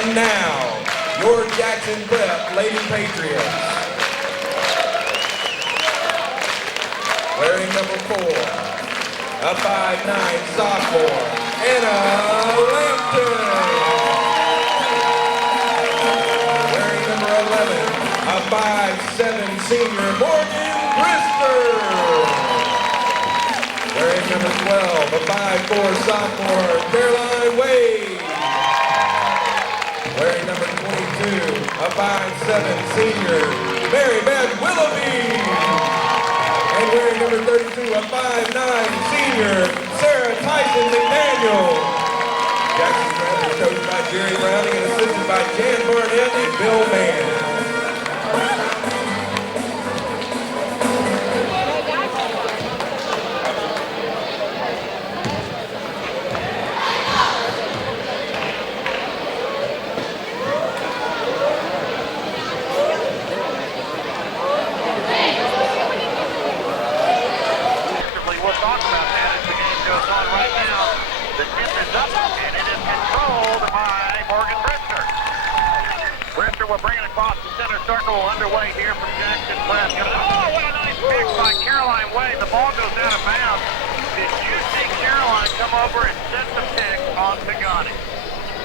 And now, your Jackson Prep Lady Patriots. Wearing number 4, a 5'9" sophomore, Anna Lampton. Wearing number 11, a 5'7" senior, Morgan Brister. Wearing number 12, a 5'4" sophomore, Caroline Wade. Wearing number 22, a 5'7" senior, Mary Beth Willoughby. And wearing number 32, a 5'9" senior, Sarah Tyson McDaniel. Jackson Prep is coached by Jerry Browning and assisted by Jan Barnett and Bill Mann. We're bringing across the center circle underway here from Jackson Prep. Oh, what a nice pick by Caroline Wade. The ball goes out of bounds. Did you see Caroline come over and set the pick on Pagani?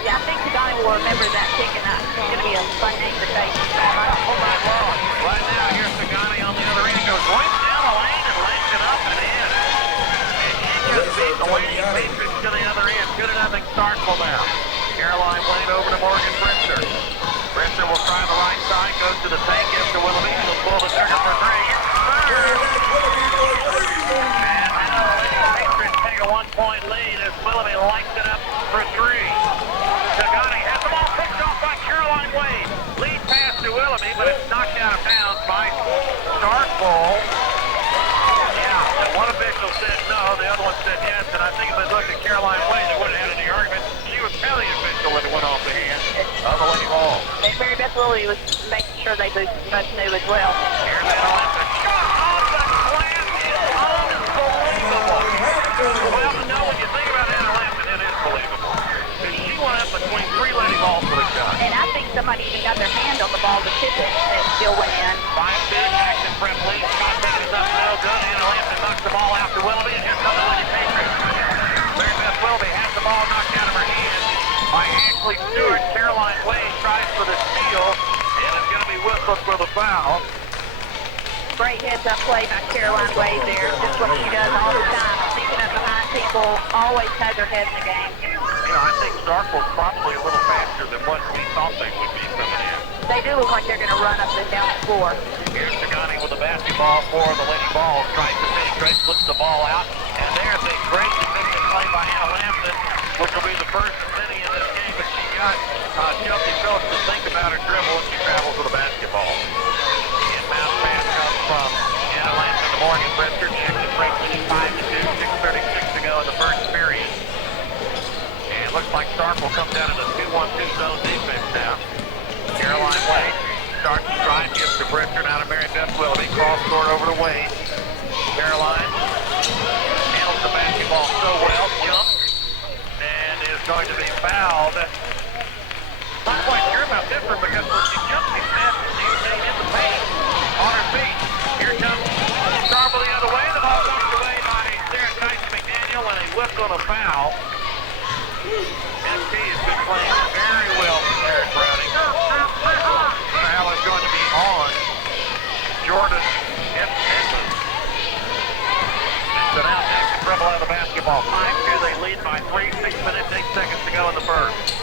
Yeah, I think Pagani will remember that pick, and that's going to be a fun name to face all night long. Right now, here's Pagani on the other end. He goes right down the lane and lays it up and in. And she just beat the Lady Patriots to the other end. Good enough in Starkville now. Caroline Wade over to Morgan Brister. Brister will try the right side, goes to the tank, gives to Willoughby. She'll pull the trigger for 3. And now the Lady Patriots take a 1-point lead as Willoughby lights it up for 3. Pagani has the ball picked off by Caroline Wade. Lead pass to Willoughby, but it's knocked out of bounds by Starkville. Yeah, and one official said no, the other one said yes, and I think if they looked at Caroline Wade, they wouldn't have had any argument. She was penalty official when it went off the hand of the Lady Ball. And Mary Beth Willoughby was making sure they both knew as well. Here's that on the shot off the glass is unbelievable. Well, no, when you think about Anna Lampton, it is believable. She went up between 3 Lady Balls for the shot. And I think somebody even got their hand on the ball to tip it and still went in. 5-2, Jackson Prep lead. Shot taken is up no good. Anna Lampton knocks the ball out to Willoughby, and here comes the Lady Patriots. Mary Beth Willoughby has the ball knocked out of her hand by Ashley Stewart. Caroline Wade tries for the steal, and it's going to be whistled for the foul. Great heads-up play by Caroline Wade there. Just what she does all the time. Sneaking up behind people, always has her head in the game. You know, I think Starkville's probably a little faster than what we thought they would be coming in. They do look like they're going to run up and down the floor. Here's Pagani with the basketball for the Lady Balls. Tries to penetrate, flips the ball out, and there's a great defensive play by Anna Lampton, which will be the first of many in this game, but she got Chelsea Phillips to think about her dribble as she travels with a basketball. Inbound pass comes from Anna Lampton to Morgan Brister. Jackson Prep leading 5-2, 6:36 to go in the first period. And it looks like Starkville comes down in a 2-1-2 zone defense now. Caroline Wade starts to drive, gives to Brister, now to Mary Beth Willoughby. Cross court over to Wade. Caroline handles the basketball so well, jumps, and is going to be fouled. Not quite sure about this one because when she jumps, she snaps and she's staying in the paint on her feet. Here comes Starkville the other way. The ball knocked away by Sarah Tyson McDaniel and a whipped on a foul. FT has been playing very well for Jared Browning. Foul is going to be on Jordan F. Edmonds. So now Jackson Prep out of the basketball. 5-2, they lead by 3, 6 minutes, 8 seconds to go in the first.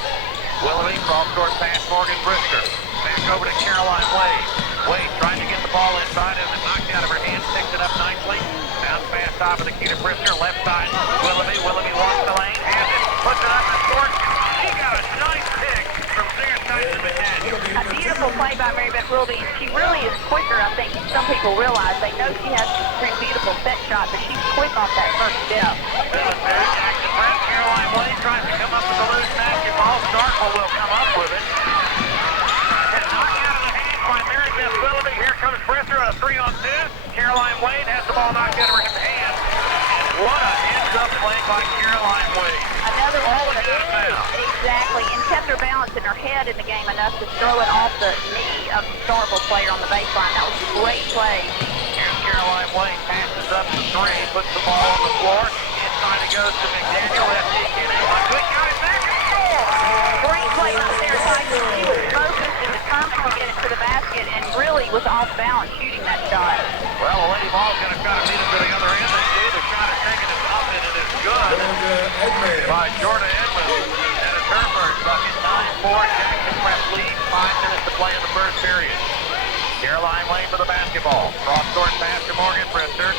Willoughby, cross-court pass, Morgan Brister. Back over to Caroline Wade. Wade trying to get the ball inside as it knocked out of her hand, picked it up nicely. Bounce pass off of the key to Brister, left side. Willoughby walks the lane, has it, puts it up and scores. She got a nice pick from Sarah Tyson McDaniel. A beautiful play by Mary Beth Willoughby. She really is quicker, I think. Some people realize they know she has a pretty beautiful set shot, but she's quick off that first step. Jackson Prep, Caroline Wade tries to come up with a loose basketball. Starkville will come up with it. And knocked out of the hands by Mary Beth Willoughby. Here comes Brister on a 3-on-2. Caroline Wade has the ball knocked out of her hand. And what a hit Good up play by Caroline Wade. Another All one. the good now. Exactly, and kept her balance in her head in the game enough to throw it off the knee of the Starkville player on the baseline. That was a great play. Here's Caroline Wade, passes up the three, puts the ball on the floor. Inside it goes to McDaniel. That's it. Good guy back and score. Great play out there, Tyson. She was focused and determined to get it to the basket and really was off balance shooting that shot. Well, the Lady Ball's going to try to beat it to the other end. They do. The shot is taken it up, and it is good by Jordan Edmonds. And a Turnberg bucket. 9-4. Jackson Prep lead. 5 minutes to play in the first period. Caroline Wade for the basketball. Cross-court pass to Morgan Brister.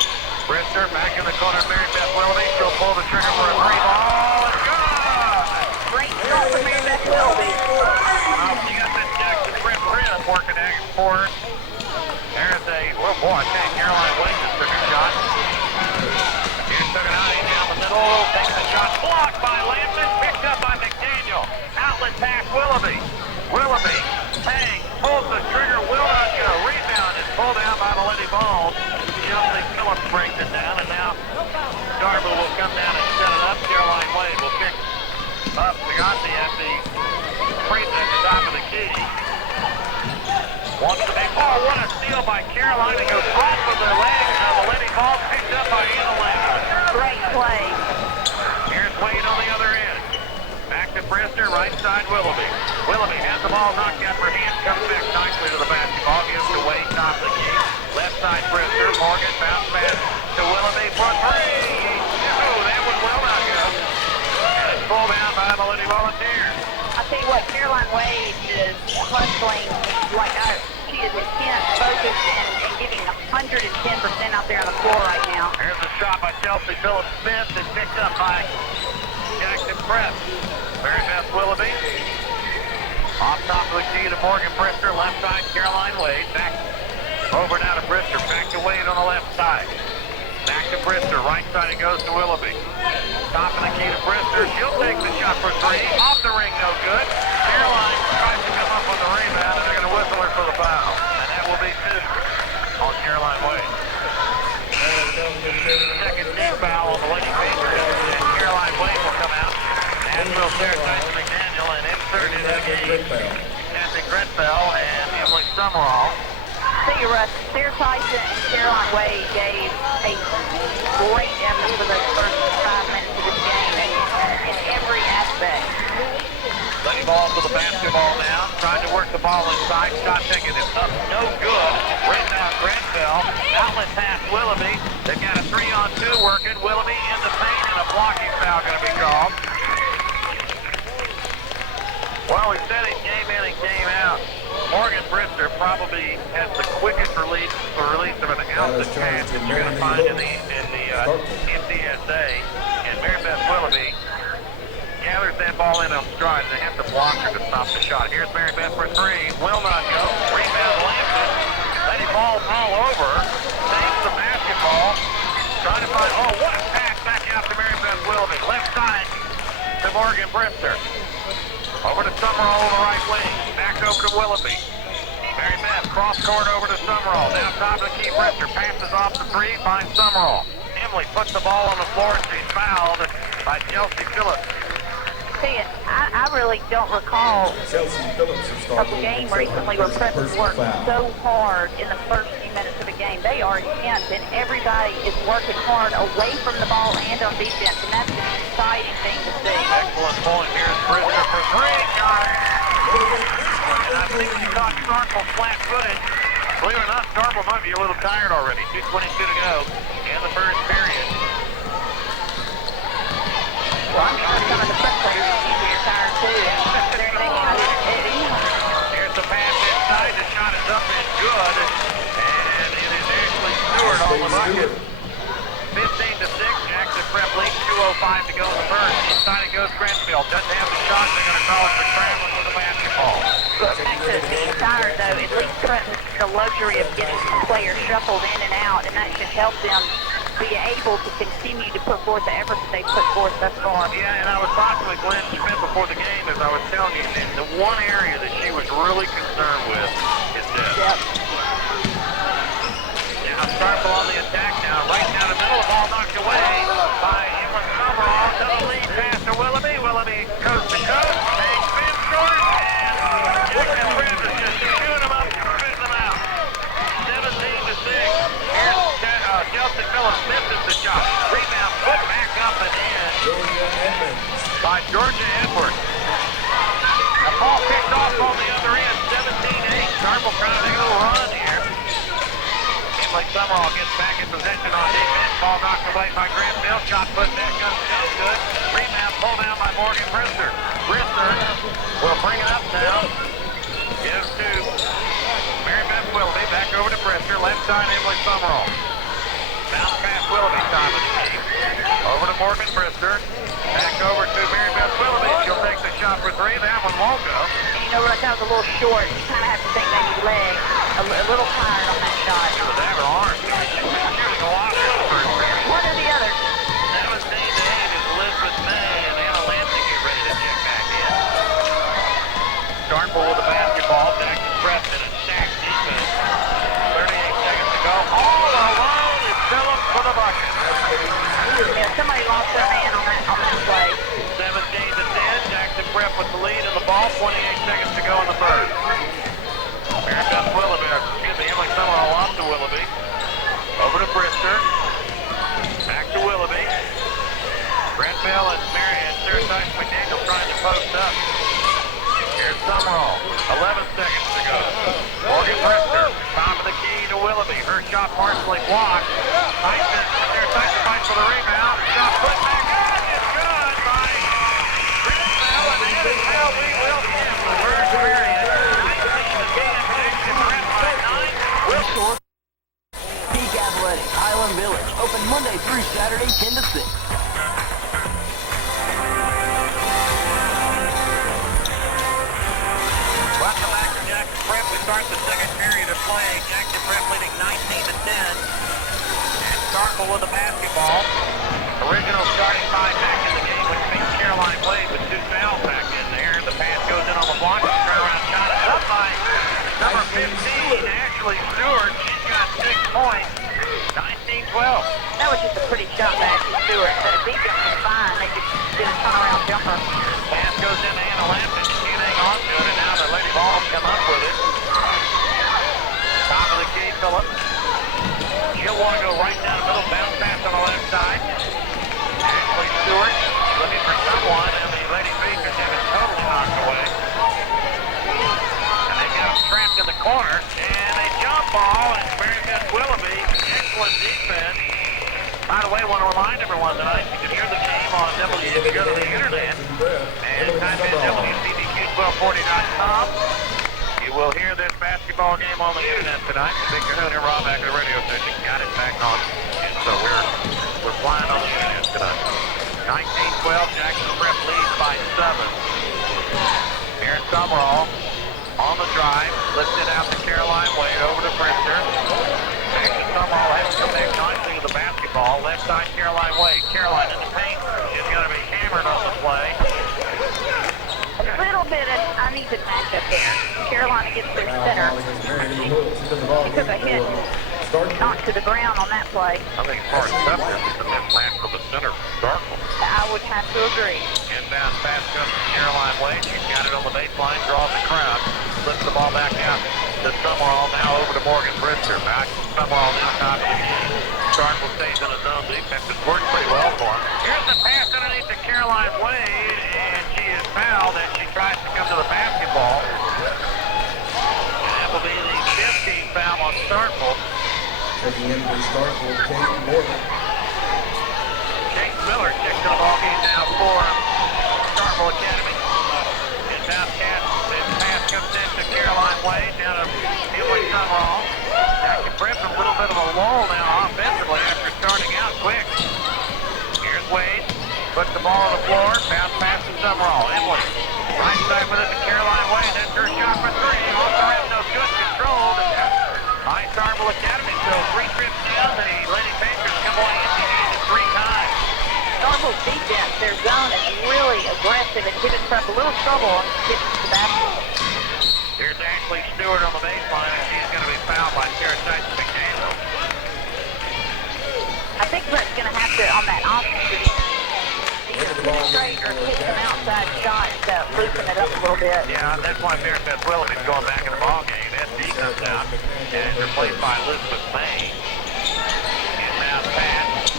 Brister back in the corner. Mary Beth Willoughby. She'll pull the trigger for a three ball. And good! Great start for Mary Beth Willoughby. She got that Jackson Prep grin working for her. There's a, oh boy, I tell you, Caroline Wade just took a shot. Here's Tuganani down the middle, taking the shot, blocked by Lampton, picked up by McDaniel. Outlet pass, Willoughby. Willoughby, bang, pulls the trigger, will not get a rebound. It's pulled down by the Lady Ball. Chelsea Phillips brings it down, and now Starkville will come down and set it up. Caroline Wade will pick up Tagasi at the top of the key. Wants to make, oh, what a steal by Caroline. It goes off of their legs. Now the Lady Ball picked up by Anna Lampton. Great play. Here's Wade on the other end. Back to Brister, right side Willoughby. Willoughby has the ball knocked out for hands, comes back nicely to the basketball, gives to Wade, top of the key. Left side Brister, Morgan, bounce pass to Willoughby for three. Oh, that one will not go. And it's pulled down by the Lady Volunteers. I'll tell you what, Caroline Wade is hustling like she is intense, focused, and giving 110% out there on the floor right now. Here's a shot by Chelsea Phillips Smith and picked up by Jackson Press. Mary Beth Willoughby. Off top of the key to Morgan Brister, left side Caroline Wade. Back over now to Brister, back to Wade on the left side. Back to Brister, right side it goes to Willoughby. Top of the key to Brister, she'll take the shot for three. Off the ring, no good. Caroline tries to come up with the rebound, and they're going to whistle her for the foul. And that will be two on Caroline Wade. Second team foul on the Lady Pacers, and Caroline Wade will come out. Nashville Sarah Tyson McDaniel, and insert into the game Kathy Grenfell and Emily Summerall. See you, Russ. Sarah Tyson and Caroline Wade gave a great effort for those first 5 minutes of this game in every aspect. Lady Ball to the basketball now. Trying to work the ball inside. Shot taken is up. No good. Rebound Grenfell. Outlet pass Willoughby. They've got a 3-on-2 working. Willoughby in the paint, and a blocking foul going to be called. Well, we said it game in and game out. Morgan Brister probably has the quickest release of an outlet pass that you're going to find in the MTSA. And Mary Beth Willoughby gathers that ball in on stride. They have to block her to stop the shot. Here's Mary Beth for three. Will not go. Rebound Lampton. Lady Ball all over. Saves the basketball. Trying to find, oh, what a pass back out to Mary Beth Willoughby. Left side to Morgan Brister. Over to Summerall on the right wing. Back over to Willoughby. Mary Beth cross court over to Summerall. Down top of the key Brister. Passes off the three. Finds Summerall. Emily puts the ball on the floor and she's fouled by Chelsea Phillips. See, I really don't recall a game recently where Preston worked so hard in the first few minutes of a game. They are intense, and everybody is working hard away from the ball and on defense, and that's an exciting thing to see. Excellent point. Here's Brister for three. Got it. And I think she caught Starkville flat-footed. Believe it or not, Starkville might be a little tired already. 2:22 to go in the first period. Well, I'm sure some of the prep players are usually tired too. They're thinking of it. Here's the pass inside. The shot is up and good. And it is Ashley Stewart on the bucket. 15-6. Jackson Prep lead. 2:05 to go in the first. Inside it goes Grenfell. Doesn't have the shot. They're going to call it for traveling with the basketball. Back to being tired though, at least Trenton has the luxury of getting players shuffled in and out, and that should help them be able to continue to put forth the efforts that they put forth thus far. Yeah, and I was talking with Glenn Schmidt before the game, as I was telling you, and the one area that she was really concerned with is depth. Yep. Now Starkville on the attack now, right down the middle, the ball knocked away by Emily by Georgia Edwards. The ball picked off on the other end, 17-8. Starkville trying to make a little run here. Emily Summerall gets back in possession on defense. Ball knocked away by Granville. Shot put back up, no good. Rebound pulled down by Morgan Brister. Brister will bring it up now. Gives to Mary Beth Willoughby. Back over to Brister. Left side, Emily Summerall. Bounce past Willoughby, time of the game. Over to Morgan Brister. Back over to Mary Beth Willoughby. She'll take the shot for three. That one won't go. You know what? That was a little short. You kind of have to think maybe leg. A little tired on that shot. She was having her arm. She was a lot in the first period. One or the other. 17-8 is Elizabeth May and Anna Lampton get ready to check back in. Starkville with the basketball. Jackson Preston and stacked defense. 38 seconds to go. All alone is Phillips for the bucket. Yeah, somebody lost their man on that play. 17-10. Jackson Prep with the lead in the ball. 28 seconds to go in the third. Mary Beth Willoughby, Emily Summerall off to Willoughby. Over to Brister. Back to Willoughby. Granville and Sarah Tyson McDaniel trying to post up. Here's Summerall. 11 seconds to go. Morgan Brister, top of the key to Willoughby. Her shot partially blocked. Sarah Tyson fights for the rebound. Shot put back up. It's good by Granville, and that is how we will end the first period. Peak Athletics, Highland Village, open Monday through Saturday, 10 to 6. Welcome back to Jackson Prep. We start the second period of play. Jackson Prep leading 19-10. And Starkville with the basketball. Original starting five back in the game, which means Caroline played with two fouls back in there. The pass goes in on the block. Turnaround shot is up by number 15, Ashley Stewart. She's got 6 points. 19-12. That was just a pretty shot back to Stewart. But if he jumped fine, they just did a turnaround jumper. Pass goes into Anna Lampton. She can't hang on to it, and now the Lady Vols come up with it. Top of the key, Phillips. She'll want to go right down the middle. Bounce pass on the left side. Ashley Stewart looking for someone, and the Lady Pacers have it totally knocked away. And they've got them trapped in the corner. And a jump ball, and Mary Beth Willoughby. Excellent defense. By the way, I want to remind everyone tonight you can hear the game on if you go to the internet and type in WCBQ1240.com. You will hear this basketball game on the internet tonight. Victor Hoon and Rob back at the radio station got it back on. And so we're flying on the internet tonight. 19-12, Jackson Prep leads by 7. Here's Summerall on the drive, lifted out to Caroline Wade over to Brister. Jackson Summerall has to come back nicely to the basketball. Left side, Caroline Wade. Caroline in the paint. She's going to be hammered on the play. A little bit of uneven matchup there. Carolina gets their center. She took a hit and knocked to the ground on that play. I think as far as toughness, it's the best match for the center from Starkville. I would have to agree. Inbound pass comes to Caroline Wade. She's got it on the baseline, draws the crowd. Flips the ball back out to Summerall, now over to Morgan Brister. Back to Summerall, now top of the game. Starkville stays in his zone defense. It's worked pretty well for him. Here's the pass underneath to Caroline Wade, and she is fouled as she tries to come to the basketball. And that will be the 15th foul on Starkville. Taking in for Starkville, Kate Morgan. Kate Miller kicks to the ball game now for Starkville Academy. Inbound pass comes in to Caroline Wade, down to Emily Summerall. Jackson Prep a little bit of a lull now offensively after starting out quick. Here's Wade, puts the ball on the floor, bounce pass to Summerall. Emily, right side with it to Caroline Wade. That's her shot for three. Off the rim, no good, controlled by Starkville Academy. So 3 trips down, the Lady Pacers come away empty-handed 3 times. Starkville's defense, their zone is really aggressive and giving Prep a little trouble getting to the basket. Here's Ashley Stewart on the baseline, and she's going to be fouled by Sarah Tyson McDaniel. I think Prep's going to have to, on that offense, either penetrate or hit some outside shots to loosen it up a little bit. Yeah, that's why Mary Beth Willoughby's going back in the ballgame. SD comes out, and it's replaced by Elizabeth May. Inbound pass.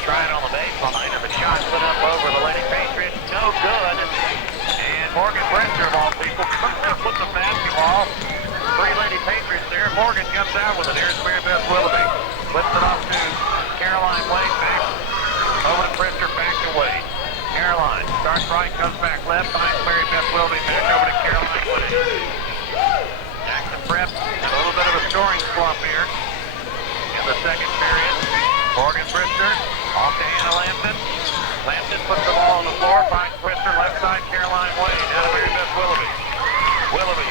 Tried on the baseline, and the shot put up over the Lady Patriots. no good. And Morgan Brister, of all people, comes up with the basketball. Three Lady Patriots there. Morgan comes out with it. Here's Mary Beth Willoughby. Flips it off to Caroline Wade. Back over to Brister, back to Wade. Caroline starts right, comes back left, finds Mary Beth Willoughby, back over to Caroline Wade. Jackson Prep and a little bit of a scoring slump here in the second period. Morgan Brister off to Hannah Lampton. Lampton puts the ball on the floor, finds Brister, left side, Caroline Wade. Now to Mary Beth Willoughby. Willoughby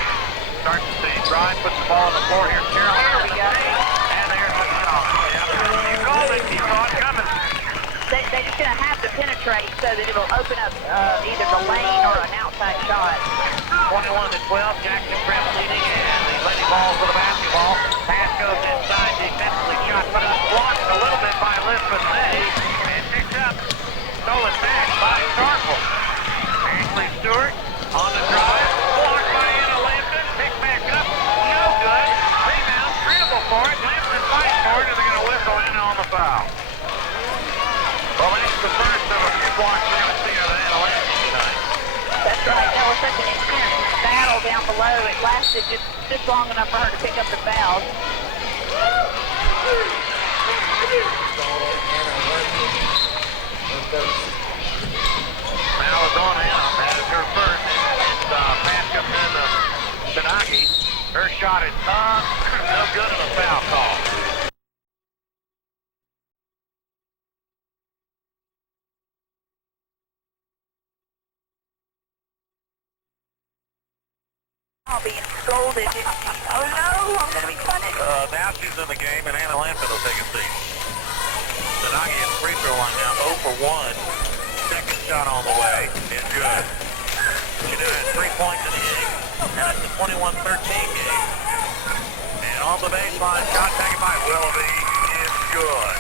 starts to see, drive, puts the ball on the floor. Here's Caroline. And there's the shot. Yeah. You called it. You saw it coming. They're just going to have to penetrate so that it'll open up either the lane or an outside shot. 21-12, Jackson Prep leading, and the Lady Balls with the basketball. Pass goes inside, defensively shot put up, blocked a little bit by Elizabeth May, and picked up, stolen back by Starkville. Ashley Stewart on the drive, blocked by Anna Lampton, picked back up, no good. Rebound, scramble for it, Lampton fights for it, and they're going to whistle in on the foul. Well, that's the first of a few blocks we're going to see out of Anna Lampton tonight. That's right. That was such an intense battle down below. It lasted just long enough for her to pick up the fouls. Foul is on Anna. That is her first. And pass comes in to Tanaki. Her shot is no good in a foul call. Being scolded. Oh no, I'm going to be punished. Now she's in the game, and Anna Lampton will take a seat. Tanagi at the free throw line now, 0 for 1. Second shot on the way is good. She did have 3 points in the game. Now it's a 21-13 game. And on the baseline, shot taken by Willoughby is good.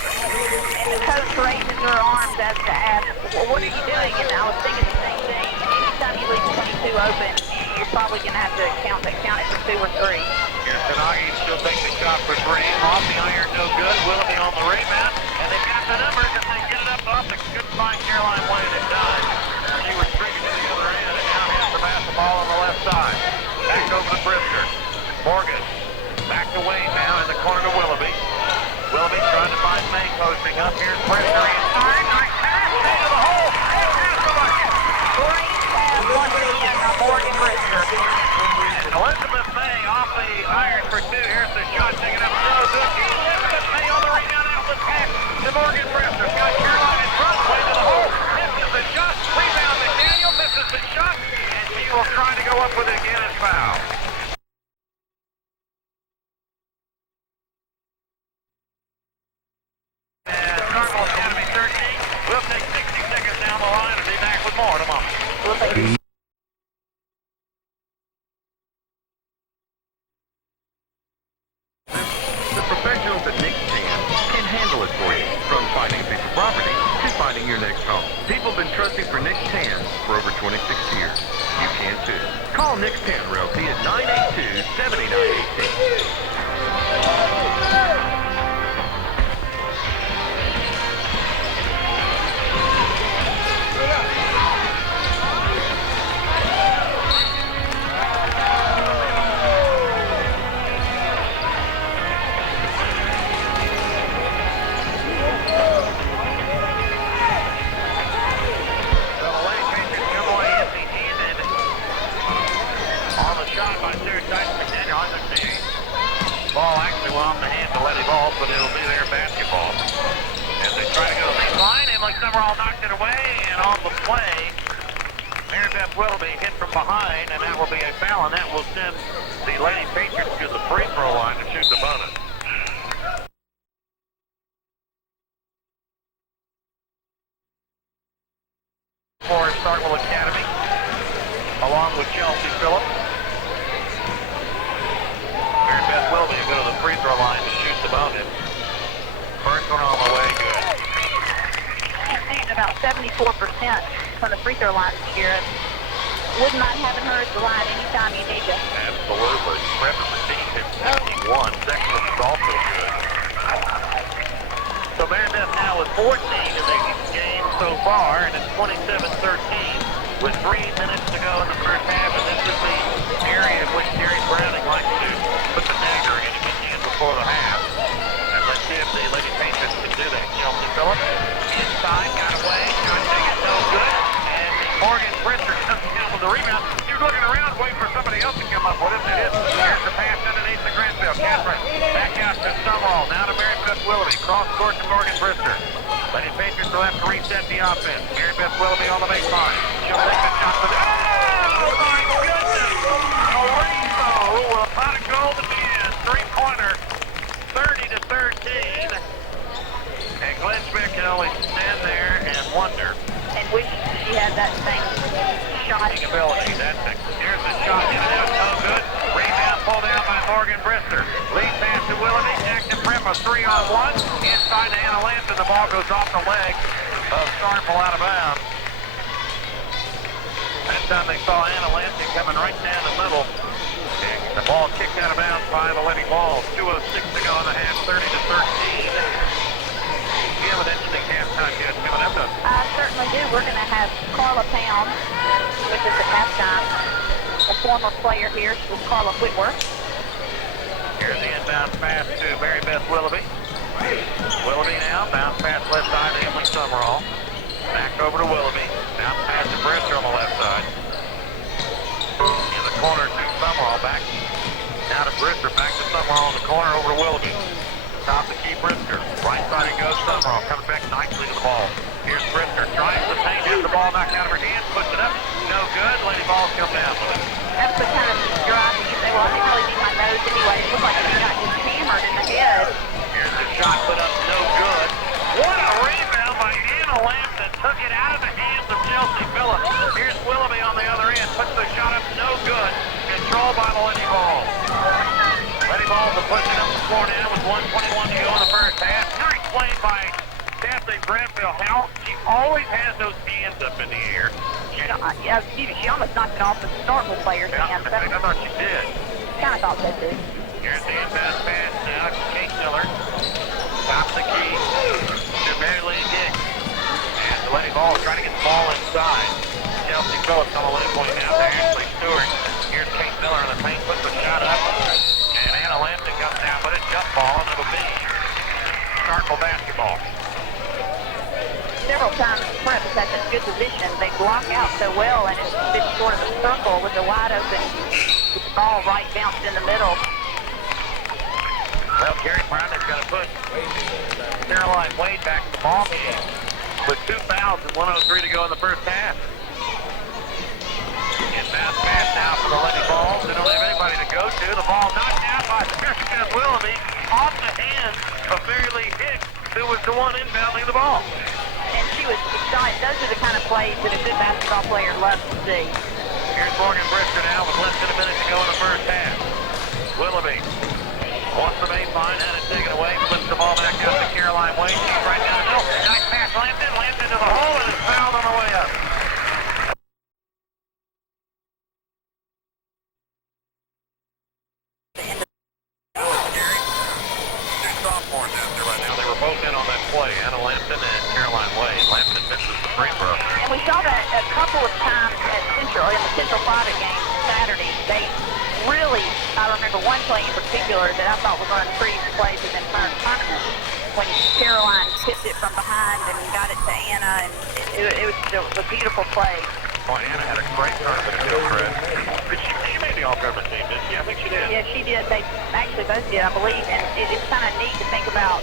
And the coach raises her arms as to ask, well, what are you doing? And I was thinking the same thing. Anytime you leave 22 open, you're probably going to have to count it for 2 or 3. Here's Tanagi, she'll take the shot for 3. Off the iron, no good. Willoughby on the rebound. And they've got the numbers if they get it up off the good find Caroline Wade at time. She was streaking to the other end and now has the basketball on the left side. Back over to Brister. Morgan back to Wade now in the corner to Willoughby. Willoughby trying to find May posting up. Here's Brister inside. Nice pass into the hole. And here's the bucket. Great pass once again on Morgan Brister. And Elizabeth May off the iron for 2. Here's the shot taken up. No good. Elizabeth May on the rebound out the pass to Morgan Brister. Got Caroline in front. Way to the hole. Misses the shot. Rebound McDaniel. Misses the shot. And she will try to go up with it again and foul. And Starkville Academy 13. We'll take 60 seconds down the line and be back with more in a moment. The professionals at Nick's Tan can handle it for you. From finding a piece of property to finding your next home. People have been trusting for Nick's Tan for over 26 years. You can too. Call Nick's Tan Realty at 982-7918. Ball actually went off the hands of Letty Ball, but it'll be their basketball. As they try to go to the line, and like Summerall knocked it away, and on the play, Mary Beth Willoughby hit from behind, and that will be a foul, and that will send the Lady Patriots to the free throw line to shoot the bonus. For Starkville Academy, along with Chelsea Phillips. Mary Beth Willoughby will go to the free throw line to shoot the bonus. First one on the way, good. She's shooting about 74% from the free throw line this year. Wouldn't mind having her at the line anytime you need to. Absolutely. Prep and Racine hit 71. Second one is also good. So Mary Beth now with 14 in the game so far, and it's 27-13. with 3 minutes to go in the first half, and this is the area in which Terry Browning likes to put the dagger in before the half. And let's see if the Lady Patriots can do that. Chelsea Phillips inside, got away, trying to take it, no good. And Morgan Brister comes down with the rebound. You're looking around, waiting for somebody else to come up with it. It is. Here's the pass underneath the Granville. Catherine back out to Summerall. Now to Mary Beth Willoughby. Cross court to Morgan Brister. Lady Patriots will have to reset the offense. Mary Beth Willoughby on the baseline. She'll take the shot for the... Oh, my goodness! Arizo with a pot of gold at the end. Three-pointer. 30-13. And Glenn Schmidt can only stand there and wonder. And wish she had that same shot. Ability. That's it. Here's the shot. In and out. No good. Rebound pulled down by Morgan Brister. Lead pass to Willoughby. Jackson Prim a 3-on-1. Inside to Anna Lampton. The ball goes off the leg of Starkville out of bounds. That time they saw Anna Lampton coming right down the middle. And the ball kicked out of bounds by the Lady Vols. 2:06 to go in the half. 30-13. You have an interesting halftime yet coming up, though. I certainly do. We're going to have Carla Pound, which is at halftime. A former player here is Carla Whitworth. Here's the inbound pass to Mary Beth Willoughby. Willoughby now, bounce pass left side to Emily Summerall. Back over to Willoughby. Bounce pass to Brister on the left side. In the corner to Summerall. Back now to Brister. Back to Summerall in the corner over to Willoughby. Top to key Brister. Right side it goes Summerall. Comes back nicely to the ball. Here's Brister. Tries to paint in. The ball knocked out of her hand. Puts it up. No good. Lady Vols come down with it. That's the kind of drive you say, well, I didn't really need my nose anyway. It looked like she got just hammered in the head. Here's the shot put up. No good. What a rebound by Anna Lampton. Took it out of the hands of Chelsea Phillips. Here's Willoughby on the other end. Puts the shot up. No good. Controlled by the Lady Vols. Lady Vols are pushing up the floor now with 1:21 to go in the first half. You're explained by Daphne Granville how she always has those hands up in the air. She almost knocked it off the Starkville player's hands. I thought she did. Kind of thought so, too. Here's the inbound pass now to Kate Miller. Top the key to Mary Lee Hicks. And the Lady Vols trying to get the ball inside. Chelsea Phillips on the left point now to Ashley Stewart. Here's Kate Miller in the paint, puts the shot up. And Anna Lampton comes down with it. Jump ball, and it'll be Starkville basketball. Several times Prep has had such good position. They block out so well, and it's been sort of a circle with a wide open with the ball right bounced in the middle. Well, Gary Brown's going to put Caroline Wade back in the ball game with 2 fouls and 1:03 to go in the first half. Inbound pass now for the Lady Vols. They don't have anybody to go to. The ball knocked out by Jessica Willoughby off the hands of Mary Lee Hicks, who was the one inbounding the ball. And she was excited. Those are the kind of plays that a good basketball player loves to see. Here's Morgan Brister now with less than a minute to go in the first half. Willoughby wants the baseline, had it taken away, flips the ball back out to Caroline Wade. She's right down the middle. Nice pass, Lampton. Lampton to the hole, and it's fouled on the way up. Sophomores out there right now. They were both in on that play, Anna Lampton and Caroline Wade. Lampton misses the free throw. And we saw that a couple of times at Central, in the Central Private game Saturday. They really, I remember one play in particular that I thought was one of the prettiest plays in the entire tournament, when Caroline tipped it from behind and got it to Anna, and it was a beautiful play. Boy, Anna had a great tournament at Hillcrest. She made the all-conference team, didn't she? I think she did. Yeah, she did. They actually both did, I believe. And it's kind of neat to think about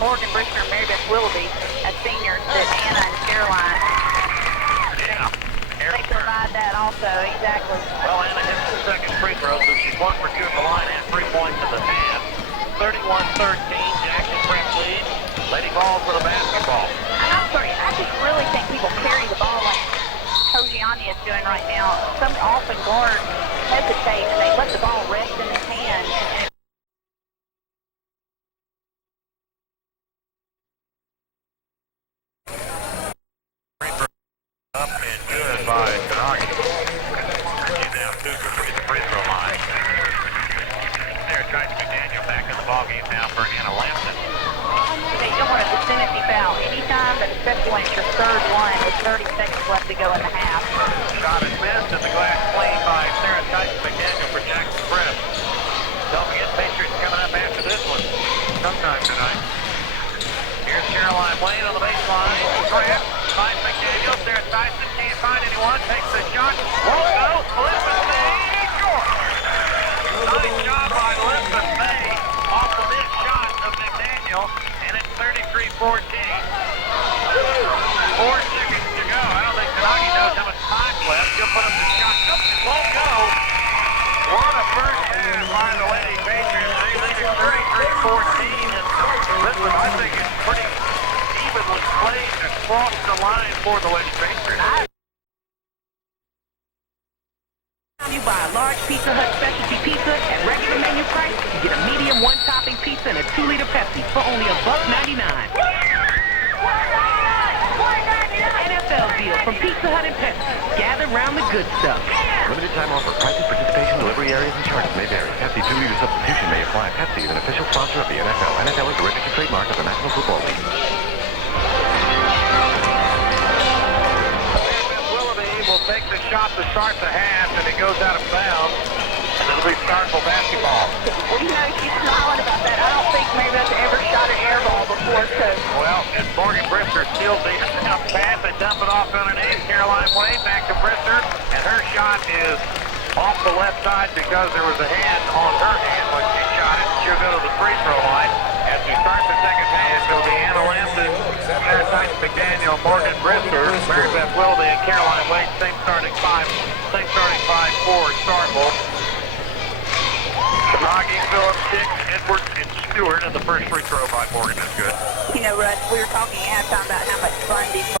Morgan Brister and Mary Beth Willoughby as seniors, that Anna and Caroline, they provide that also, exactly. Well, Anna hits the second free throw, so she's 1 for 2 at the line and 3 points in the half. 31-13, Jackson Prep lead. Lady Vols with a basketball. And I'm sorry, I just really think people carry the ball like Kojiani is doing right now. Some often guards hesitate and they let the ball rest in his hand. Up and good by Kanagi. She's now 2 for 3 at the free throw line. There, trying to get Daniel back in the ballgame now for Anna Lampton. You don't want a vicinity foul anytime, but especially when it's your third one with 30 seconds left to go in the half. Shot is missed, and the glass cleaned by Sarah Tyson McDaniel for Jackson Prep. Don't forget, Patriots coming up after this one sometime tonight. Here's Caroline Wade on the baseline. Grant finds McDaniel. Sarah Tyson can't find anyone. Takes the shot. Won't go. Elizabeth May. Short. Nice job by Elizabeth May off the missed shot of McDaniel. And it's 33-14. 4 seconds to go. I don't think Tanagi knows how much time left. She'll put up the shot. Nope, it won't go. What a first half by the Lady Patriots. They lead it 33-14. And listen, I think it's pretty evenly played across the line for the Lady Patriots. You buy a large Pizza Hut specialty pizza at regular menu price, you get a medium one-topping pizza and a 2-liter Pepsi for only $1.99. NFL deal from Pizza Hut and Pepsi. Gather round the good stuff. Limited time offer. Prices, participation, delivery areas, and charges may vary. Pepsi 2-liter substitution may apply. Pepsi is an official sponsor of the NFL. NFL is a registered trademark of the National Football League. Will take the shot to start the half, and it goes out of bounds, and it'll be Starkville basketball. Well, you know, she's smiling about that. I don't think maybe that's ever shot an air ball before, so. Well, and Morgan Brister steals the out pass and dump it off underneath. Caroline Wade back to Brister, and her shot is off the left side because there was a hand on her hand when she shot it. She'll go to the free throw line. As we start the second half, it'll be Anna Lampson, Sarah Tyson McDaniel, Morgan Brister, Mary Beth Wilde, and Caroline Wade. Same starting five for Starkville. Tanagi, Phillips, Hicks, Edwards, and Stewart, and the first free throw by Morgan is good. You know, Russ, we were talking at halftime about how much fun these are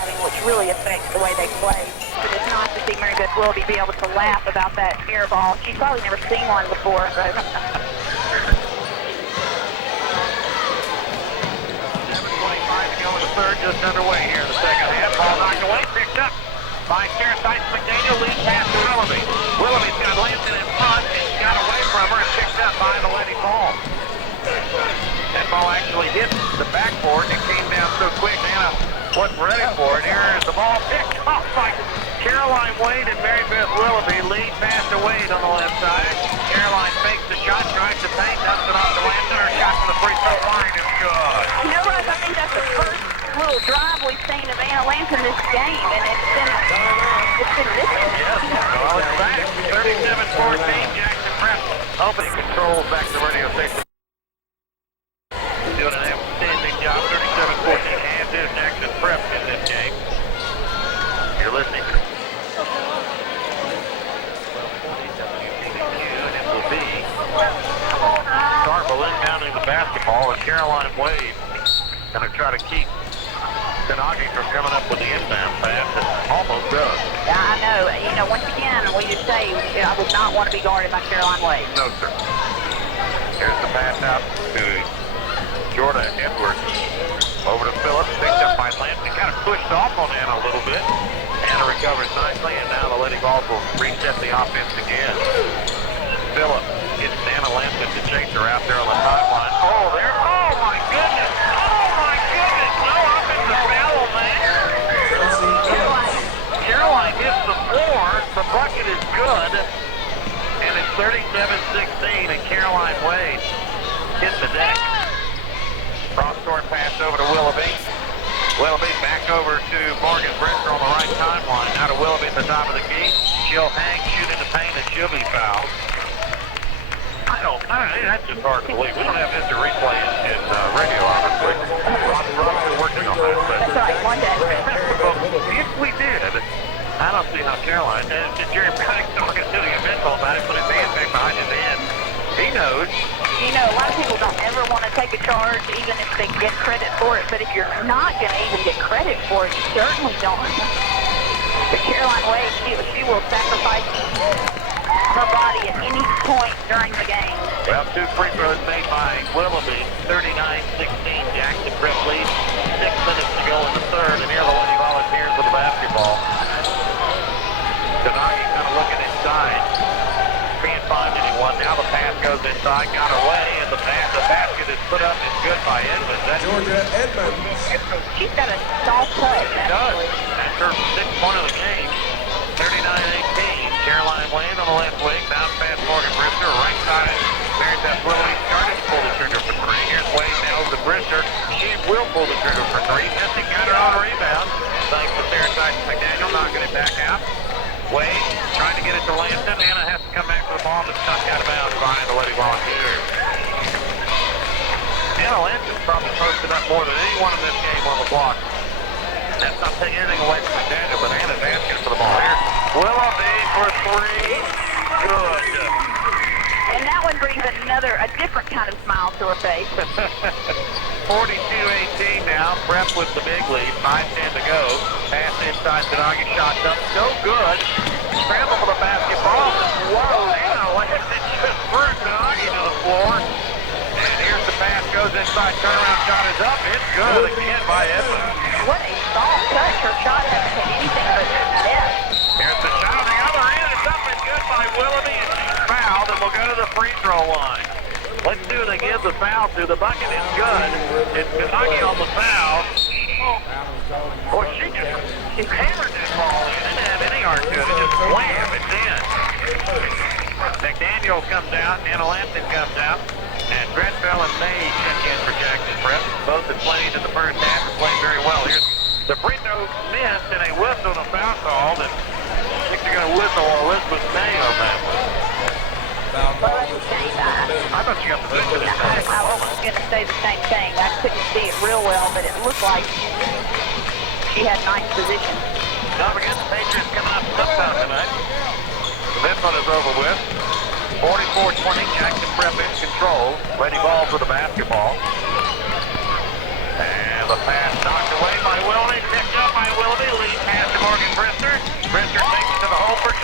having, which really affects the way they play. But it's nice to see Mary Beth Wilde be able to laugh about that air ball. She's probably never seen one before, but. 7:25 to go in the third, just underway here in the second half. Ball knocked away, picked up by Sarah Tyson McDaniel, lead pass to Willoughby. Willoughby's got Lampson in front, and she got away from her and picked up by the Lady Ball. That ball actually hit the backboard and it came down so quick, Anna wasn't ready for it. Here is the ball picked off by Caroline Wade and Mary Beth Willoughby. Lead pass to Wade on the left side. Caroline fakes the shot, tries to paint, dumps it off to Lampson. Her shot from the free throw line is good. You know, Russ, I think that's the first little drive we've seen of Anna Lampson this game, and it's been missing. Yes, well, it's back. 37-14, Jackson Prep. Opening controls back to the radio station. Doing an outstanding job. 37-14, and is Jackson Prep in this game. You're listening. And it will be Starkville inbounding the basketball, and Caroline Wade going to try to keep Tanagi from coming up with the inbound pass. It almost does. I know. You know, once again, we just say I would not want to be guarded by Caroline Wade. No, sir. Here's the pass out to Jordan Edwards. Over to Phillips, picked up by Lampson. Kind of pushed off on Anna a little bit. Anna recovers nicely, and now the Lady Vols will reset the offense again. Phillips gets Anna Lampson to chase her out there on the timeline. Oh, there. Oh, my goodness. Oh, my goodness. No offensive foul on that. Caroline hits the floor. The bucket is good. And it's 37-16, and Caroline Wade hit the deck. Cross-court pass over to Willoughby. Willoughby back over to Morgan Brister on the right timeline. Now to Willoughby at the top of the key. She'll hang, shoot in the paint, and she'll be fouled. That's just hard to believe. We don't have instant replay in radio, obviously. We're working on that. That's right, one day. If we did, I don't see how Caroline, and Jerry Paddock's talking to the eventual about it, put his hand back behind his head. He knows. You know, a lot of people don't ever want to take a charge, even if they get credit for it. But if you're not going to even get credit for it, you certainly don't. But Caroline Wade, she will sacrifice her body at any point during the game. Well, 2 free throws made by Willoughby. 39-16, Jackson Prep lead. 6 minutes to go in the third, and here the Lady Volunteers with the basketball. Tanagi kind of looking inside. Can't find anyone. Now the pass goes inside, got away, and the basket is put up is good by Edmonds. That's Georgia Edmonds. She's got a soft touch, actually. That's her 6th point of the game. 39-18. Caroline Wade on the left wing. Bounce past Morgan Brister. Right side. Mary Beth Willoughby started to pull the trigger for 3. Here's Wade now over to Brister. She will pull the trigger for 3. Missing got her on a rebound. Thanks to Sarah Tyson McDaniel knocking it back out. Wade trying to get it to Lampton. Anna has to come back for the ball, but stuck out of bounds behind the Lady Volunteers. Anna Lampton's probably posted up more than anyone in this game on the block. That's not taking anything away from McDaniel, but Anna's asking for the ball here. Willoughby for 3. Good. And that one brings a different kind of smile to her face. 42-18 now. Prep with the big lead. 5:10 to go. Pass inside. Tanagi shots up. No good. Scramble for the basketball. Whoa, Anna, like it just threw Tanagi to the floor. And here's the pass. Goes inside. Turnaround shot is up. It's good again by Edmonds. What a soft touch. Her shot hasn't hit anything but net. Here's the shot on the other end. It's up and good by Willoughby, and she's fouled, and we'll go to the free throw line. Let's see who they give the foul to. The bucket is good. It's Kentucky on the foul. Boy, she hammered that ball. She didn't have any art to it. It just wham, it's in. McDaniel comes out. Anna Lampton comes out. And Grenfell and May check in for Jackson Prep. Both have played in the first half and played very well. Here's the free throw missed, and a whistle and a foul call. And I think they're going to whistle Elizabeth May on that one. I thought she got position this time. I was going to say the same thing. I couldn't see it real well, but it looked like she had nice position. Don't forget the Patriots coming up sometime tonight. This one is over with. 44-20, Jackson Prep in control. Lady Ball for the basketball. And the pass knocked away by Willoughby. Picked up by Willoughby. Lead pass to Morgan Brister. Brister takes it to the hole for 2.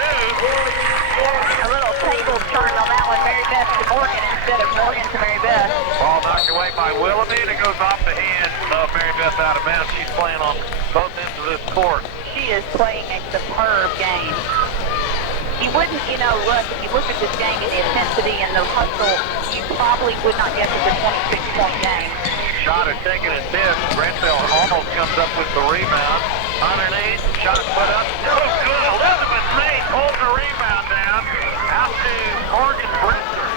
A little table turn on that one. Mary Beth to Morgan instead of Morgan to Mary Beth. Ball knocked away by Willoughby, and it goes off the hand of Mary Beth out of bounds. She's playing on both ends of this court. She is playing a superb game. You wouldn't, look, if you look at this game and the intensity and the hustle, you probably would not guess it's a 26-point game. Shot is taken and missed. Grenfell almost comes up with the rebound. Underneath, shot put up. No good. Elizabeth May pulls the rebound down. Out to Morgan Brister.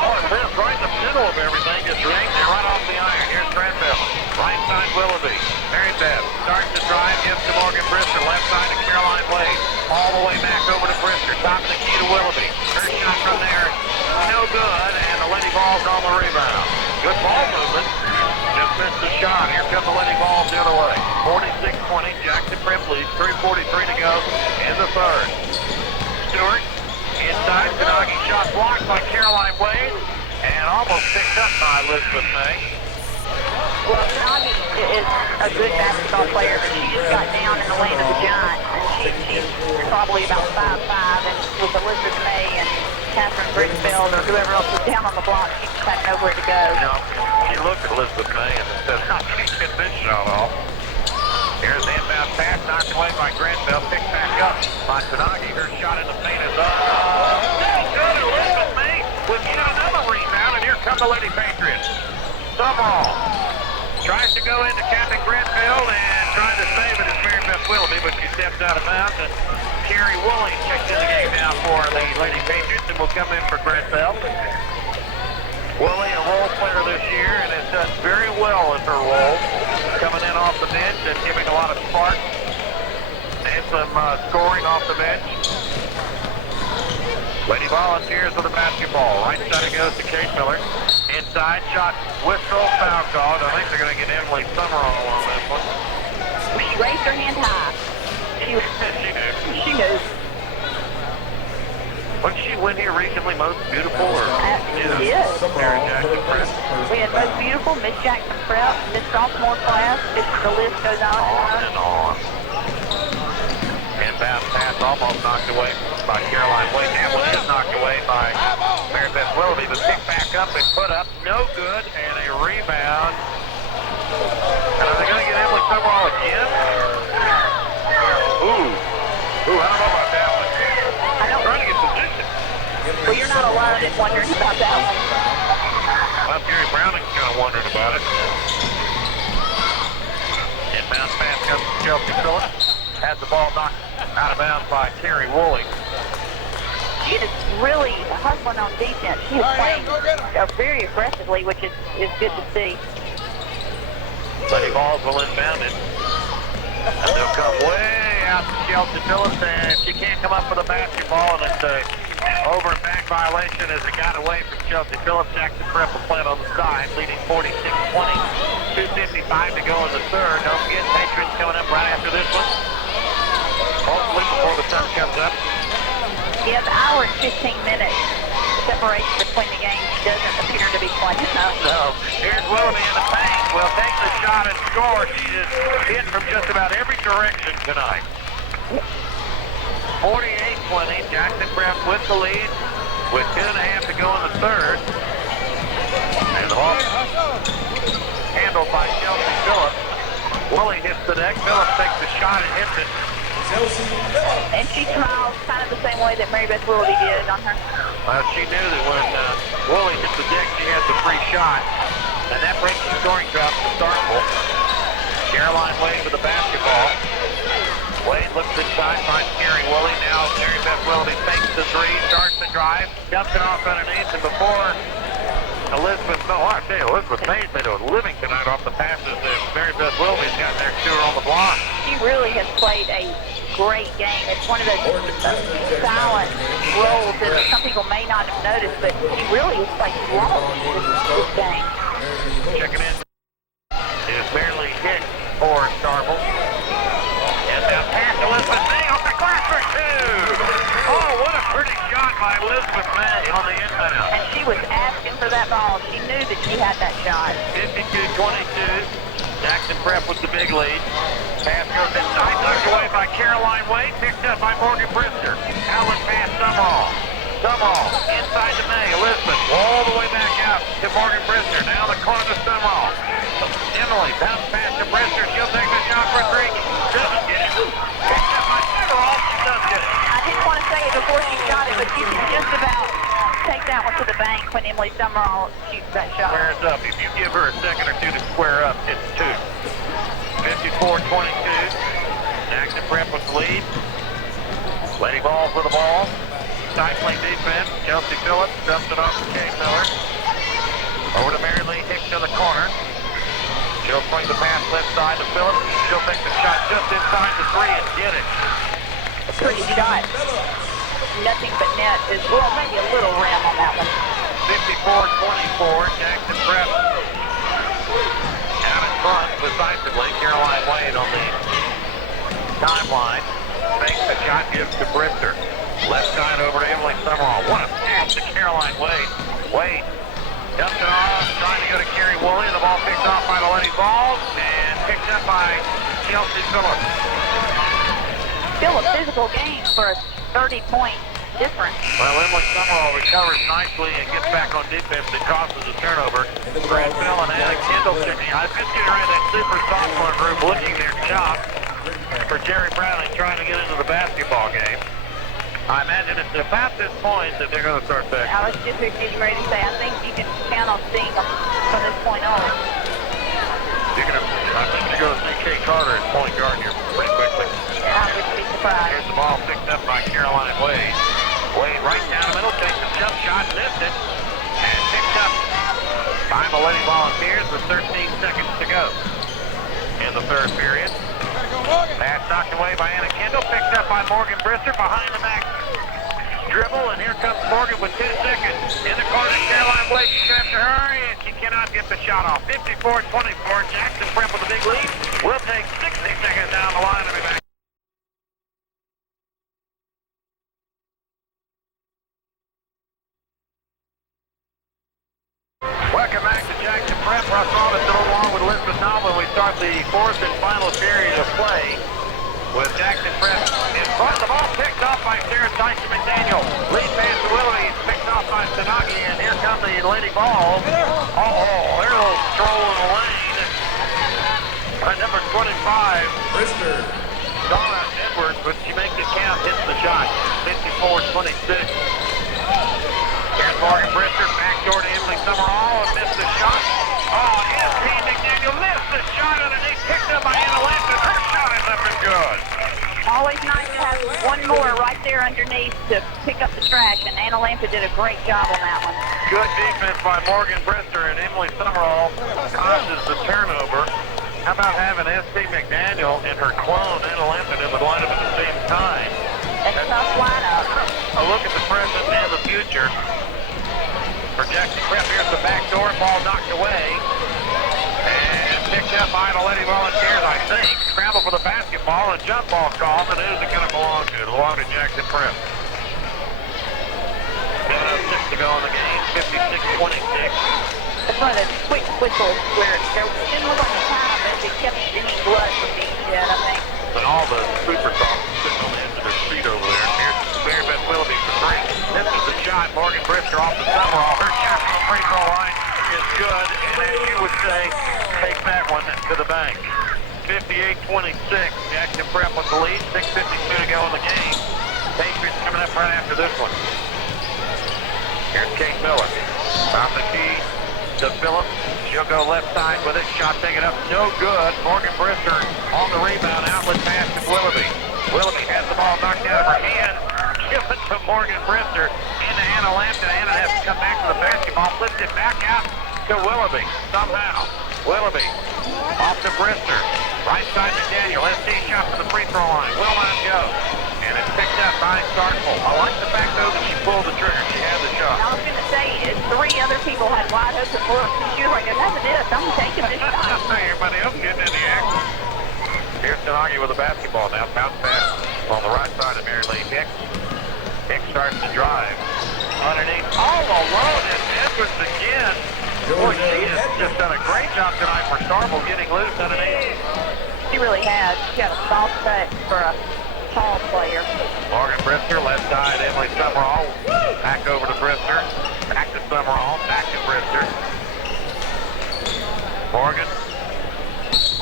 Oh, it's right in the middle of everything. Just yanked it right off the iron. Here's Grenfell. Right side Willoughby. Mary Beth starts to drive. Gives to Morgan Brister. Left side to Caroline Wade. All the way back over to Brister. Top of the key to Willoughby. Her shot from there. No good. And the Lady Ball's on the rebound. Good ball movement. Just missed the shot. Here comes the Lady Ball the other way. 46-20. Jackson Prep leads. 3:43 to go in the third. Stewart inside. Tanagi shot blocked by Caroline Wade. And almost picked up by Elizabeth May. Well, Tanagi is a good basketball player, but she just got down in the lane of the giant. And she's probably about 5'5", and with Elizabeth May and Catherine Brickfield or whoever else was down on the block, she just had nowhere to go. She looked at Elizabeth May and said, "How can you get this shot off?" Here's the inbound pass, knocked away by Grenfell, picked back up by Tanagi. Her shot in the paint is up. Good, Elizabeth May with yet another rebound, and here come the Lady Patriots. Summerall tries to go into Captain Grenfell and trying to save it as Mary Beth Willoughby, but she steps out of bounds. And Carrie Woolley checks in the game now for the Lady Patriots and will come in for Grenfell. Woolley, a role player this year, and has done very well in her role, coming in off the bench and giving a lot of spark and some scoring off the bench. Lady Volunteers with the basketball. Right side it goes to Kate Miller. Inside shot, whistle, foul called. I think they're going to get Emily Summerall on this one. She raised her hand high. She knew. She knew. Wasn't she win here recently, most beautiful? Or She is. Sarah Jackson Prep? We had most beautiful, Miss Jackson Prep, Miss Sophomore class. The list goes on and on. Inbound pass almost knocked away by Caroline Wade. That one is knocked away by Mary Beth Willoughby, but picked back up and put up. No good, and a rebound. And are they going to get Emily Summerall again? Ooh, I don't know about that one. Trying to get position. Well, you're not alone in wondering about that one. Well, Gary Browning's kind of wondering about it. Inbound pass comes to Chelsea Phillips. Has the ball knocked out of bounds by Carrie Woolley. She is really hustling on defense. She is playing very aggressively, which is good to see. Lady Balls will inbound it. And they'll come way out to Chelsea Phillips, and she can't come up with a basketball, and it's a over and back violation as it got away from Chelsea Phillips. Jackson Prep will play it on the side, leading 46-20. 2:55 to go in the third. Don't forget, Patriots coming up right after this one. Hopefully before the sun comes up. Yeah, the hour and 15 minutes separation between the games doesn't appear to be quite enough. No. Here's Willoughby in the paint. Will take the shot and score. She is hit from just about every direction tonight. 48-20. Jackson Prep with the lead with 2.5 to go in the third. And the ball handled by Chelsea Phillips. Woolley hits the deck. Phillips takes the shot and hits it. And she smiles kind of the same way that Mary Beth Willoughby did on her. Well, she knew that when Woolley hit the deck, she had the free shot. And that brings the scoring drop to Starkville. Caroline Wade with the basketball. Wade looks inside, finds Carrie Woolley. Now Mary Beth Willoughby fakes the three, starts the drive, dumps it off underneath, and before Elizabeth Mays made a living tonight off the passes that Mary Beth Willoughby's got there to her on the block. She really has played a great game. It's one of those silent roles that some people may not have noticed, but she really has played long this game. Checking in is barely hit for Starkville. And now pass to Elizabeth May off the glass for two. Oh, what a pretty shot by Elizabeth May on the inbound. And she was asking for that ball. She knew that she had that shot. 52-22. Jackson Prep with the big lead. Pass goes inside, knocked away by Caroline Wade, picked up by Morgan Brister. Outlet pass Summerall. Summerall inside to May. Elizabeth all the way back out to Morgan Brister. Now the corner to Summerall. Emily bounce pass to Brister. She'll take the shot for three. Doesn't get it. Picked up by Summerall. She does get it. I didn't want to say it before she shot it, but you can just about take that one to the bank when Emily Summerall shoots that shot. Squares up. If you give her a second or two to square up, it's two. 54-22. Jackson Prep with the lead. Lady Balls with the ball. Stifling defense. Chelsea Phillips dumps it off to Kay Miller. Over to Mary Lee Hicks in the corner. She'll swing the pass left side to Phillips. She'll take the shot just inside the three and get it. A pretty shot. Nothing but net as well. Maybe a little rim on that one. 54-24. Jackson Prep out in front decisively. Caroline Wade on the timeline. Makes the shot, gives to Brister. Left side over to Emily Summerall. What a pass to Caroline Wade. Wade dumps it off, trying to go to Carrie Woolley. The ball picked off by the Lady Balls and picked up by Chelsea Phillips. Still a physical game for a 30-point difference. Well, Emily Summerall recovers nicely and gets back on defense and causes a turnover. Brad Bell and Anna Kendall sitting. I was just getting around that super sophomore group looking their shop for Jerry Brownlee trying to get into the basketball game. I imagine it's about this point that they're going to start back. I was just getting ready to say, I think you can count on seeing them from this point on. I think you're going to see Kay Carter at point guard here pretty quickly. I wouldn't be surprised. Here's the ball picked up by Caroline Wade. Wade right down the middle, takes a jump shot, missed it, and picked up by the Lady Volunteers with 13 seconds to go in the third period. Pass knocked away by Anna Kendall, picked up by Morgan Brister behind the back dribble, and here comes Morgan with 2 seconds. In the corner, Caroline Wade, she's after her, and she cannot get the shot off. 54-24, Jackson Prep with a big lead. We'll take 60 seconds down the line and be back. Welcome back to Jackson Prep. Russ on is still along with Elizabeth Nalman. We start the fourth and final period of play with Jackson Prep in front. The ball picked off by Sarah Tyson McDaniel. Lead pass to Willoughby, picked off by Sanagi, and here come the Lady Balls. Oh, they're a little stroll in the lane. By number 25, Brister. Donna Edwards, but she makes it count, hits the shot. 54-26. Here's Morgan Brister back short Emily Summerall and missed the shot. Oh, S.T. McDaniel missed the shot underneath, picked up by Anna Lampton. Her shot is up and good. Always nice to have one more right there underneath to pick up the trash, and Anna Lampton did a great job on that one. Good defense by Morgan Brister, and Emily Summerall causes the turnover. How about having S.T. McDaniel and her clone, Anna Lampton, in the lineup at the same time? That's a tough lineup. A look at the present and the future. For Jackson Prep, here's the back door, ball knocked away. And picked up by the Lady Volunteers, I think. Scramble for the basketball, and jump ball call, but who's it going to belong to? It belongs to Jackson Prep. 7:06 to go in the game, 56-26. That's one of those quick whistles where it didn't look like a time, but it kept any blood from being shed, I think. And all the super soft sitting on the edge of their seat over there. Here's Mary Beth Willoughby for three. This is the shot. Morgan Brister off the Summerall. Her shot from the free throw line is good. And as you would say, take that one to the bank. 58-26. Jackson Prep with the lead. 6:52 to go in the game. Patriots coming up right after this one. Here's Kate Miller. Top the key to Phillips. She'll go left side with it. Shot taken up. No good. Morgan Brister on the rebound. Outlet pass to Willoughby. Willoughby has the ball knocked out of her hand. Give it to Morgan Brister. Into Anna Lampton. Anna has to come back to the basketball. Flips it back out to Willoughby. Somehow. Willoughby off to Brister. Right side to Daniel. SC shot to the free throw line. Will not go. And it's picked up by Starkville. I like the fact, though, that she pulled the trigger. She had the shot. I was going to say, three other people had wide open looks, and she was like, that's it, I'm taking this shot. Everybody else getting in the action. Here's Tanagi with the basketball now. Bounce pass on the right side of Mary Lee Hicks. Hicks starts to drive. Underneath, all alone, and Edwards again. Boy, she has just done a great job tonight for Starkville getting loose underneath. She really has. She got a soft touch for a tall player. Morgan Brister, left side, Emily Summerall. Back over to Brister. Back to Summerall. Back to Brister. Morgan.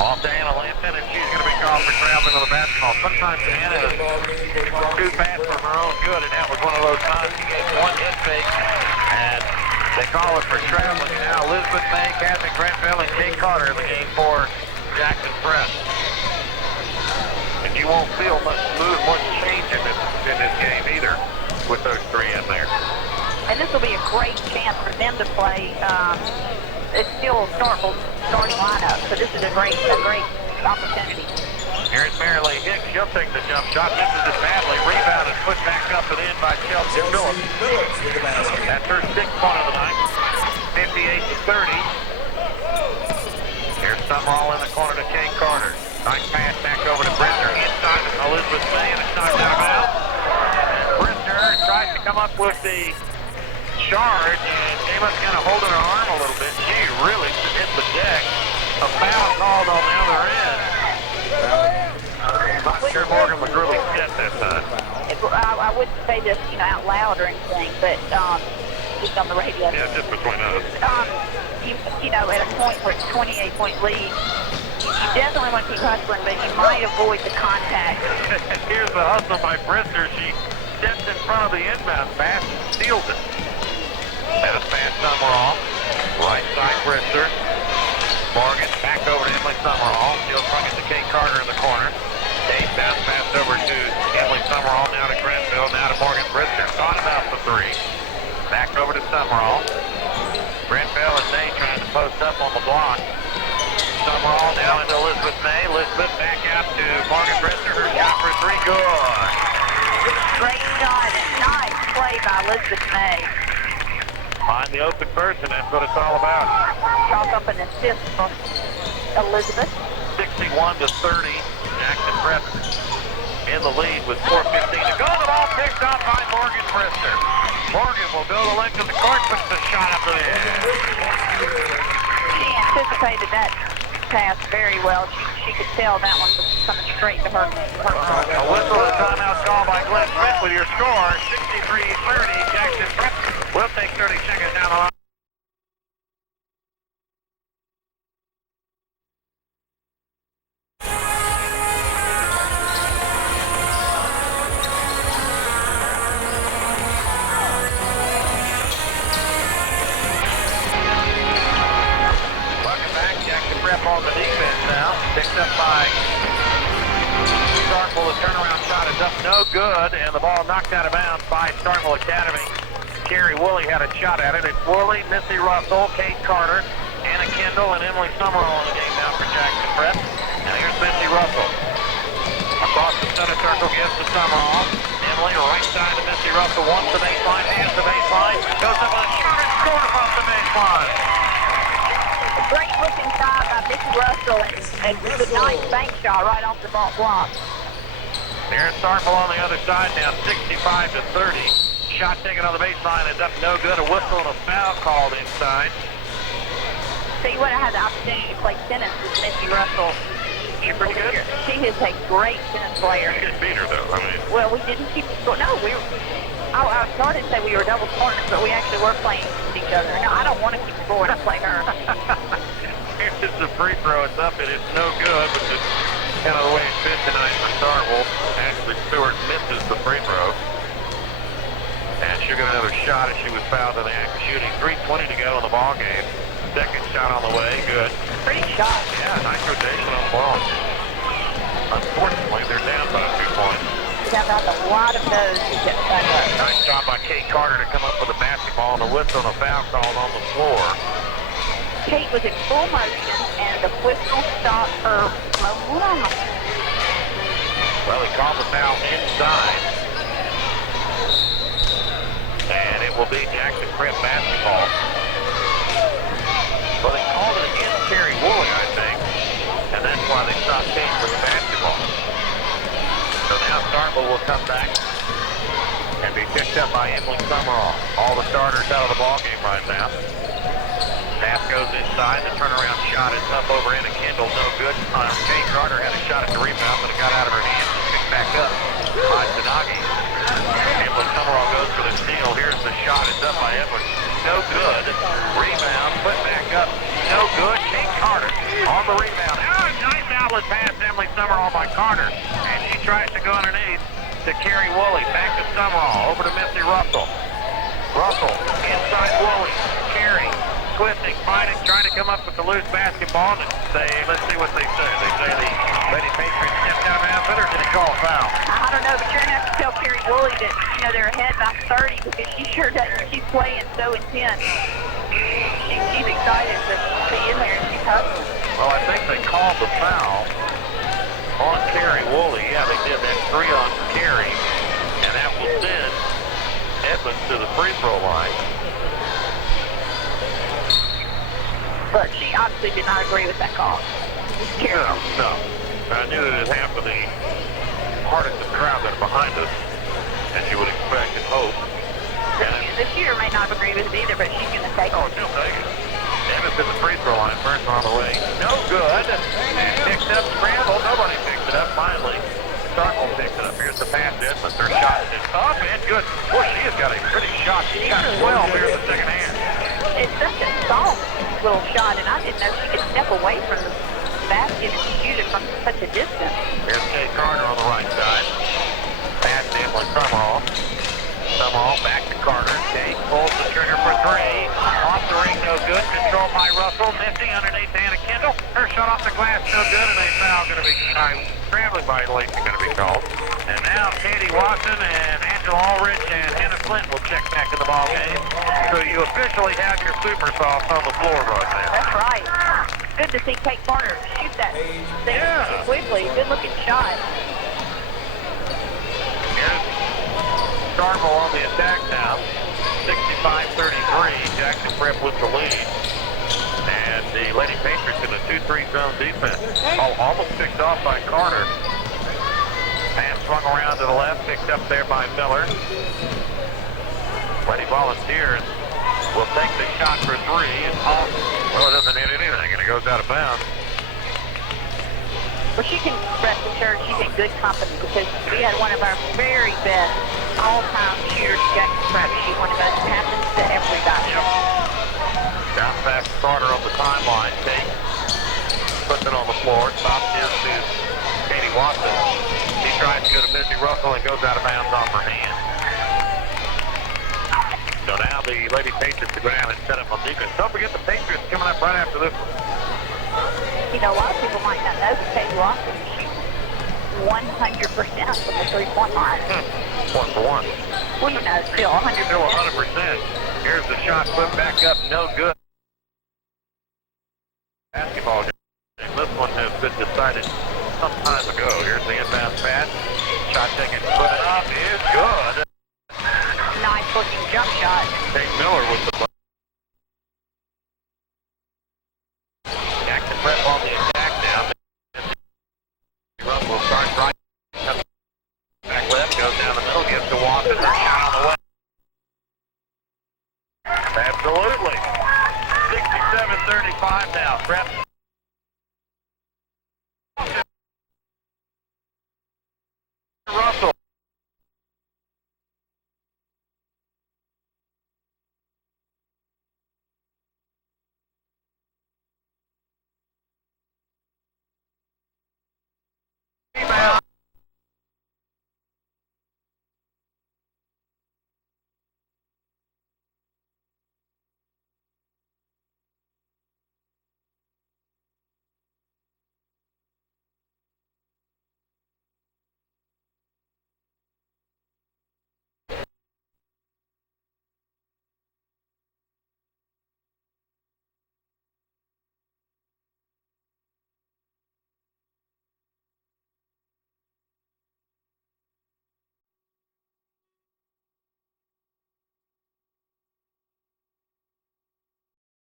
Off to Anna Lampton, and she's going to be called for traveling with the basketball. Sometimes Anna is too fast for her own good, and that was one of those times. She gave one hit fake, and they call it for traveling. And now Elizabeth May, Catherine Grantville, and Kate Carter in the game for Jackson Prep. And you won't feel much change in this game either with those three in there. And this will be a great chance for them to play. It's still Starkville's starting lineup, so this is a great opportunity. Here's Mary Lee Hicks. She'll take the jump shot. Misses it badly. Rebound and put back up and in by Chelsea Phillips. With the basket. That's her sixth point of the night. 58-30. Here's Summerall in the corner to Kate Carter. Nice pass back over to Brister. Inside to Elizabeth May, and it's knocked out of bounds. Brister tries to come up with the charge, and Kayla's kind of holding her arm a little bit. She really hit the deck. A foul called on the other end. I'm not sure Morgan was really hit that time. I wouldn't say this, out loud or anything, but just on the radio. Yeah, just between us. At a point where it's 28-point lead, you definitely want to keep hustling, but you might avoid the contact. Here's the hustle by Brister. She steps in front of the inbound pass and steals it. Pass pass Summerall. Right side Brister. Morgan back over to Emily Summerall. She'll bring it to Kate Carter in the corner. Kate bounce pass over to Emily Summerall. Now to Grantville. Now to Morgan Brister. Thought about the three. Back over to Summerall. Grantville and May trying to post up on the block. Summerall now into Elizabeth May. Elizabeth back out to Morgan Brister. Her shot for three. Good. Great shot and nice play by Elizabeth May. Find the open person, that's what it's all about. Chalk up an assist for Elizabeth. 61-30, Jackson Prep in the lead with 4:15 to go. The ball picked up by Morgan Brister. Morgan will go the length of the court, puts the shot up to the end. She anticipated that pass very well. She could tell that one was coming straight to her. A whistle and a timeout call by Glenn Smith with your score, 63-30, Jackson Prep. We'll take 30 seconds down the line. Picked up by Starkville. The turnaround shot is up, no good, and the ball knocked out of bounds by Starkville Academy. Carrie Woolley had a shot at it. It's Woolley, Missy Russell, Kate Carter, Anna Kendall, and Emily Summerall in the game now for Jackson Prep. And here's Missy Russell. Across the center circle, gives to Summerall. Emily, right side to Missy Russell, wants the baseline, hands the baseline, goes up with a shot and scored across the baseline. Great looking shot by Missy Russell, and it's a nice bank shot right off the ball block. Here's Starkville on the other side now, 65-30. Shot taken on the baseline is up, no good. A whistle and a foul called inside. See what I had the opportunity to play tennis with Missy Russell. She pretty good? She is a great tennis player. You didn't beat her though, I mean. Well, we didn't keep score. No, I started to say we were double scoring, but we actually were playing with each other. No, I don't want to keep scoring. I play her. Here's the free throw. It's up and it's no good, but it's kind of the way it's been tonight for Starkville. Ashley Stewart misses the free throw. And she'll get another shot as she was fouled in the act of shooting. 3:20 to go in the ball game. Second shot on the way, good. Pretty shot. Yeah, nice rotation on the ball. Unfortunately, they're down by 2 points. We have a lot of those to get back up. Nice job by Kate Carter to come up with a basketball and a whistle and a foul called on the floor. Kate was in full motion, and the whistle stopped her momentum. Well, he called the foul inside. And it will be Jackson Prep basketball. Well, they called it against Carrie Woolley, I think. And that's why they stopped Kate with the basketball. So now Starkville will come back and be picked up by Emily Summerall. All the starters out of the ball game right now. Pass goes inside. The turnaround shot is up over Anna Kendall. No good. Kate Carter had a shot at the rebound, but it got out of her hands and picked back up by Tanagi. Emily Summerall goes for the steal. Here's the shot. It's up by Edwards. No good. Rebound. Put back up. No good. Kate Carter on the rebound. Oh, nice outlet pass. Emily Summerall by Carter. And she tries to go underneath to Carrie Woolley. Back to Summerall. Over to Missy Russell. Russell inside Woolley. Carrie twisting, fighting, trying to come up with the loose basketball. And let's see what they say. They say the Lady Patriots stepped out of bounds, or did he call a foul? I don't know, but you're going to have to tell Carrie Woolley that, they're ahead by 30 because she sure doesn't. She's playing so intense. She's excited to be in there and she's hustling. Well, I think they called the foul on Carrie Woolley. Yeah, they did. That 3 on Carrie. And that will send Edmonds to the free throw line. But she obviously did not agree with that call. Carrie. No. I knew that it half of the hardest crowd that are behind us, as you would expect and hope. The shooter may not agree with it either, but she's going to take it. Oh, she'll take it. Evans at the free throw line, first one on the way. No good. And picked up, scrambled. Nobody picked it up. Finally, Starkville picked it up. Here's the pass to Edmonds. Their shot is up and good. Boy, she has got a pretty shot. She got 12 here in the second half. It's such a soft little shot, and I didn't know she could step away from the basket and shoot it from such a distance. Here's Kate Carter on the right side. Pass to Emily Summerall. Summerall back to Carter. Kate pulls the trigger for 3. Off the ring, no good. Controlled by Russell. Missing underneath Anna Kendall. Her shot off the glass, no good, and a foul going to be scrambling violation going to be called. And now Katie Watson and Angela Ulrich and Hannah Flint will check back in the ball game. So you officially have your super sauce on the floor right now. That's right. Good to see Kate Carter shoot that thing quickly. Good looking shot. Here's Starkville on the attack now. 65-33. Jackson Prep with the lead. And the Lady Patriots in a 2-3 zone defense. Almost picked off by Carter. And swung around to the left, picked up there by Miller. Lady Volunteers will take the shot for 3. And it doesn't hit anything, and it goes out of bounds. Well, she can rest assured she's in good company because we had one of our very best all-time shooters, Jackson Prep. She's one of us. It happens to everybody. Yep. Down past Carter on the timeline. Kate puts it on the floor. Stops here to Katie Watson. She tries to go to Missy Russell and goes out of bounds off her hand. So now the Lady Patriots to go down and set up on defense. Don't forget the Patriots coming up right after this one. You know, a lot of people might not know that Katie Lawson shoots 100% from the three-point line. 1 for 1. Well, you know, still 100%. Still 100%. Here's the shot put back up, no good. Basketball game. This one has been decided some time ago. Here's the inbound pass. Shot taken, put it up, is good. Nice looking jump shot. Tate Miller with the ball. Active prep on the attack now. Run will start right. Back left, goes down the middle, gets to Watson. Her shot on the way. Absolutely. 67-35 now. Prep.